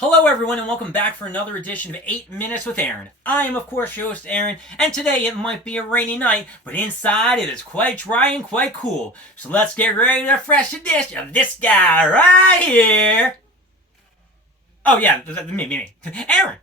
Hello everyone and welcome back for another edition of 8 Minutes with Aaron. I am of course your host Aaron, and today it might be a rainy night, but inside it is quite dry and quite cool. So let's get ready to a fresh edition of this guy right here. Oh yeah, me. Aaron.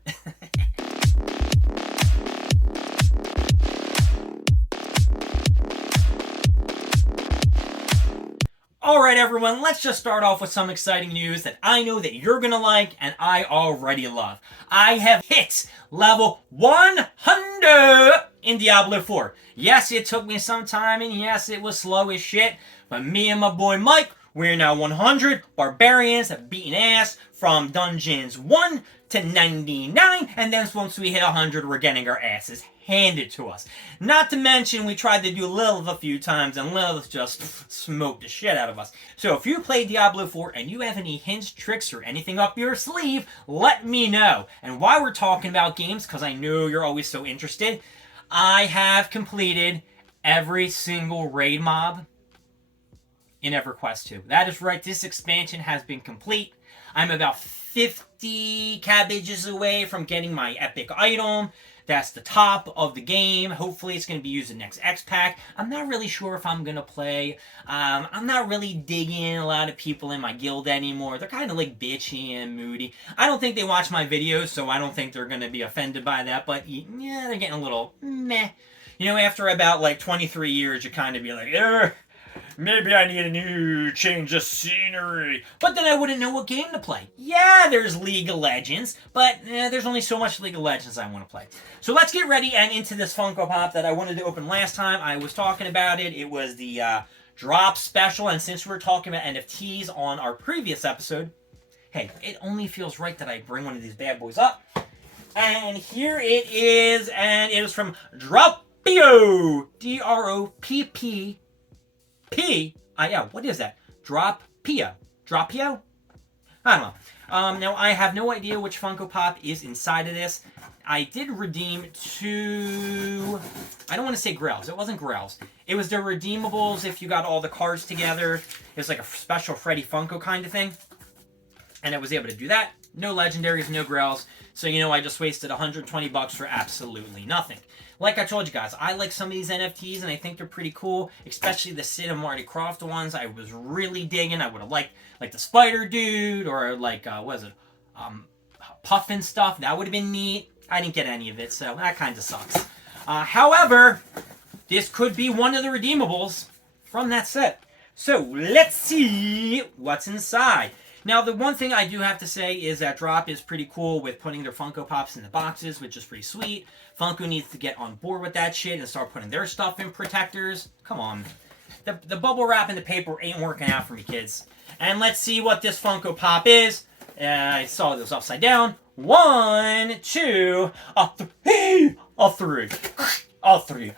Alright everyone, let's just start off with some exciting news that I know that you're gonna like and I already love. I have hit level 100 in Diablo 4. Yes, it took me some time and yes, it was slow as shit, but me and my boy Mike, we're now 100 barbarians have beaten ass from dungeons 1 to 99, and then once we hit 100, we're getting our asses handed to us. Not to mention, we tried to do Lilith a few times, and Lilith just smoked the shit out of us. So if you play Diablo 4 and you have any hints, tricks, or anything up your sleeve, let me know. And while we're talking about games, because I know you're always so interested, I have completed every single raid mob in EverQuest 2. That is right, this expansion has been complete. I'm about 50 cabbages away from getting my epic item. That's the top of the game. Hopefully it's going to be used in the next X-Pack. I'm not really sure if I'm going to play. I'm not really digging a lot of people in my guild anymore. They're kind of like bitchy and moody. I don't think they watch my videos, so I don't think they're going to be offended by that. But yeah, they're getting a little meh. You know, after about like 23 years, you kind of be like, maybe I need a new change of scenery. But then I wouldn't know what game to play. Yeah, there's League of Legends, but there's only so much League of Legends I want to play. So let's get ready and into this Funko Pop that I wanted to open last time. I was talking about it. It was the Droppp special, and since we were talking about NFTs on our previous episode, hey, it only feels right that I bring one of these bad boys up. And here it is, and it is from Droppp. Droppp. What is that? Droppp? Droppp? I don't know. Now, I have no idea which Funko Pop is inside of this. I did redeem two... I don't want to say Grails. It wasn't Grails. It was the redeemables if you got all the cards together. It was like a special Freddy Funko kind of thing. And I was able to do that. No legendaries, no Grails. So, I just wasted $120 for absolutely nothing. Like I told you guys, I like some of these NFTs, and I think they're pretty cool, especially the Sid and Marty Krofft ones. I was really digging. I would have liked, like, the Spider Dude, or, like, Puffin stuff. That would have been neat. I didn't get any of it, so that kind of sucks. However, this could be one of the redeemables from that set. So, let's see what's inside. Now, the one thing I do have to say is that Droppp is pretty cool with putting their Funko Pops in the boxes, which is pretty sweet. Funko needs to get on board with that shit and start putting their stuff in protectors. Come on. The bubble wrap and the paper ain't working out for me, kids. And let's see what this Funko Pop is. I saw this upside down. 1, 2, 3. All three.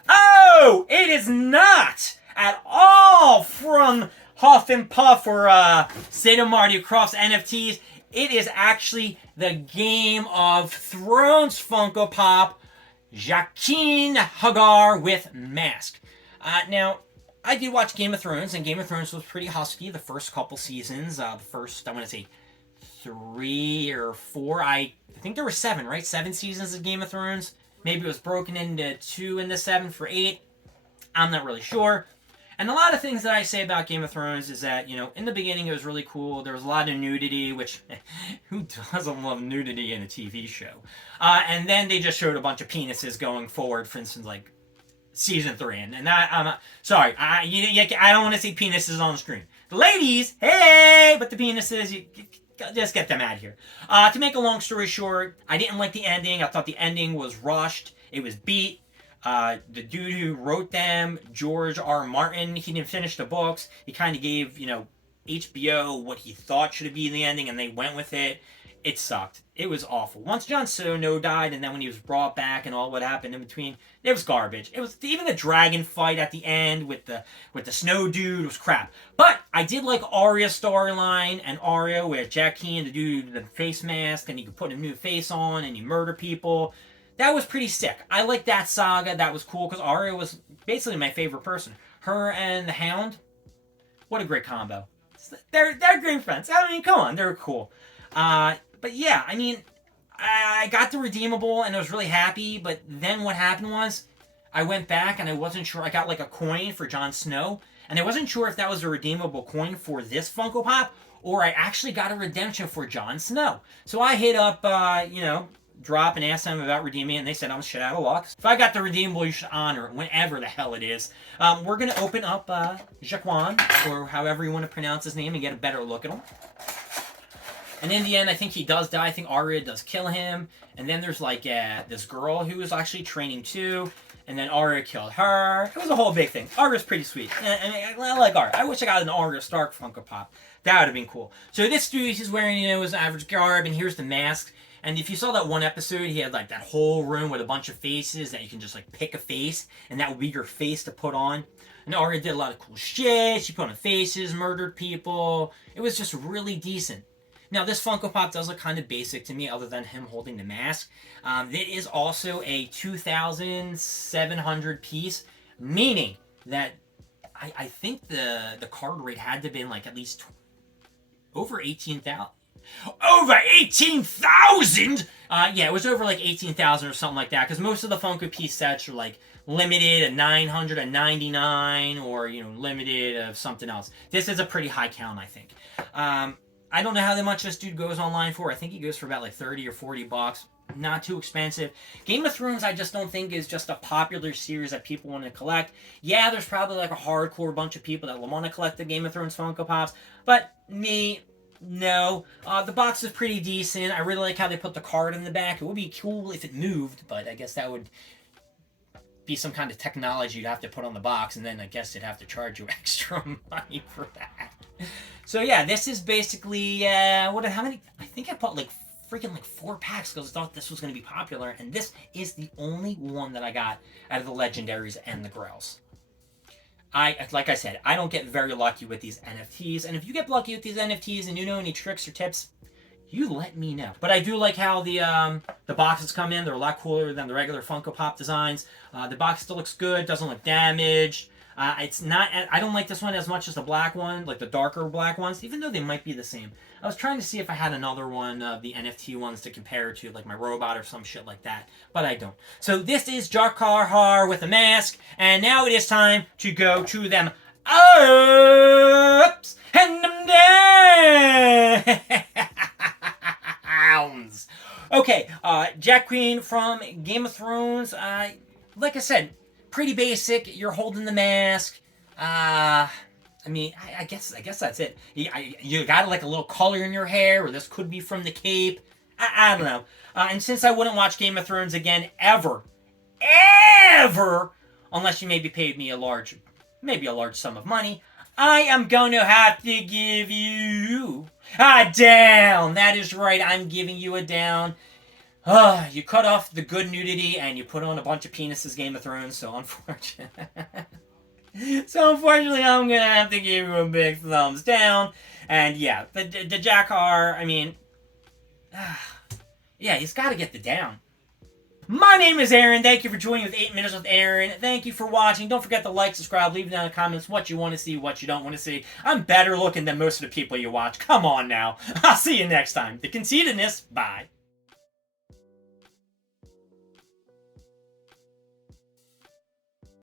Oh! It is not at all from Huff and Puff or Sid and Marty Krofft's NFTs. It is actually the Game of Thrones Funko Pop, Jaqen Hagar with mask. Now, I did watch Game of Thrones, and Game of Thrones was pretty husky the first couple seasons. The first, I want to say, 3 or 4. I think there were 7, right? 7 seasons of Game of Thrones. Maybe it was broken into 2 into 7 for 8. I'm not really sure. And a lot of things that I say about Game of Thrones is that, in the beginning it was really cool. There was a lot of nudity, which, who doesn't love nudity in a TV show? And then they just showed a bunch of penises going forward, for instance, like, season 3. And that, I'm not, sorry, I don't want to see penises on the screen. The ladies, hey! But the penises, you just get them out of here. To make a long story short, I didn't like the ending. I thought the ending was rushed. It was beat. The dude who wrote them, George R. Martin, he didn't finish the books. He kind of gave, HBO what he thought should be the ending, and they went with it. It sucked. It was awful. Once Jon Snow died, and then when he was brought back and all what happened in between, it was garbage. It was even the dragon fight at the end with the snow dude was crap. But I did like Arya's storyline, and Arya with Jaqen, the dude with the face mask, and you could put a new face on and you murder people. That was pretty sick. I liked that saga. That was cool because Arya was basically my favorite person. Her and the Hound, what a great combo. They're great friends. I mean, come on, they're cool. But yeah, I mean, I got the redeemable and I was really happy, but then what happened was I went back and I wasn't sure. I got like a coin for Jon Snow, and I wasn't sure if that was a redeemable coin for this Funko Pop or I actually got a redemption for Jon Snow. So I hit up, Droppp and asked them about redeeming it, and they said I'm shit out of luck. If I got the redeemable, you should honor it, whenever the hell it is. We're going to open up Jaqen, or however you want to pronounce his name, and get a better look at him. And in the end, I think he does die. I think Arya does kill him. And then there's like this girl who was actually training too. And then Arya killed her. It was a whole big thing. Arya's pretty sweet. And I like Arya. I wish I got an Arya Stark Funko Pop. That would have been cool. So this dude, he's wearing, his average garb. And here's the mask. And if you saw that one episode, he had like that whole room with a bunch of faces that you can just like pick a face. And that would be your face to put on. And Arya did a lot of cool shit. She put on faces, murdered people. It was just really decent. Now, this Funko Pop does look kind of basic to me, other than him holding the mask. It is also a 2,700 piece, meaning that I think the card rate had to have been like at least over 18,000. Over 18,000? Yeah, it was over like 18,000 or something like that, because most of the Funko piece sets are like limited at 999 or, limited of something else. This is a pretty high count, I think. I don't know how much this dude goes online for. I think he goes for about like 30 or 40 bucks. Not too expensive. Game of Thrones, I just don't think is just a popular series that people want to collect. Yeah, there's probably like a hardcore bunch of people that want to collect the Game of Thrones Funko Pops. But me, no. The box is pretty decent. I really like how they put the card in the back. It would be cool if it moved, but I guess that would be some kind of technology you'd have to put on the box, and then I guess they'd have to charge you extra money for that. So yeah, this is basically how many? I think I bought like freaking like 4 packs because I thought this was going to be popular, and this is the only one that I got out of the legendaries and the grails. Like I said, I don't get very lucky with these NFTs, and if you get lucky with these NFTs and you know any tricks or tips, you let me know. But I do like how the boxes come in. They're a lot cooler than the regular Funko Pop designs. The box still looks good, doesn't look damaged. It's not. I don't like this one as much as the black one, like the darker black ones, even though they might be the same. I was trying to see if I had another one of the NFT ones to compare to, like my robot or some shit like that, but I don't. So this is Jaqen with a mask, and now it is time to go to them ups and them downs. Okay, Jaqen from Game of Thrones. Like I said, pretty basic. You're holding the mask. I guess that's it. You got like a little color in your hair, or this could be from the cape. I don't know. And since I wouldn't watch Game of Thrones again ever, unless you maybe paid me a large sum of money, I am going to have to give you a down. That is right. I'm giving you a down. You cut off the good nudity and you put on a bunch of penises, Game of Thrones, so unfortunately. I'm going to have to give you a big thumbs down. And yeah, the Jaqen, yeah, he's got to get the down. My name is Aaron. Thank you for joining with 8 Minutes with Aaron. Thank you for watching. Don't forget to like, subscribe, leave down in the comments what you want to see, what you don't want to see. I'm better looking than most of the people you watch. Come on now. I'll see you next time. The Conceitedness. Bye.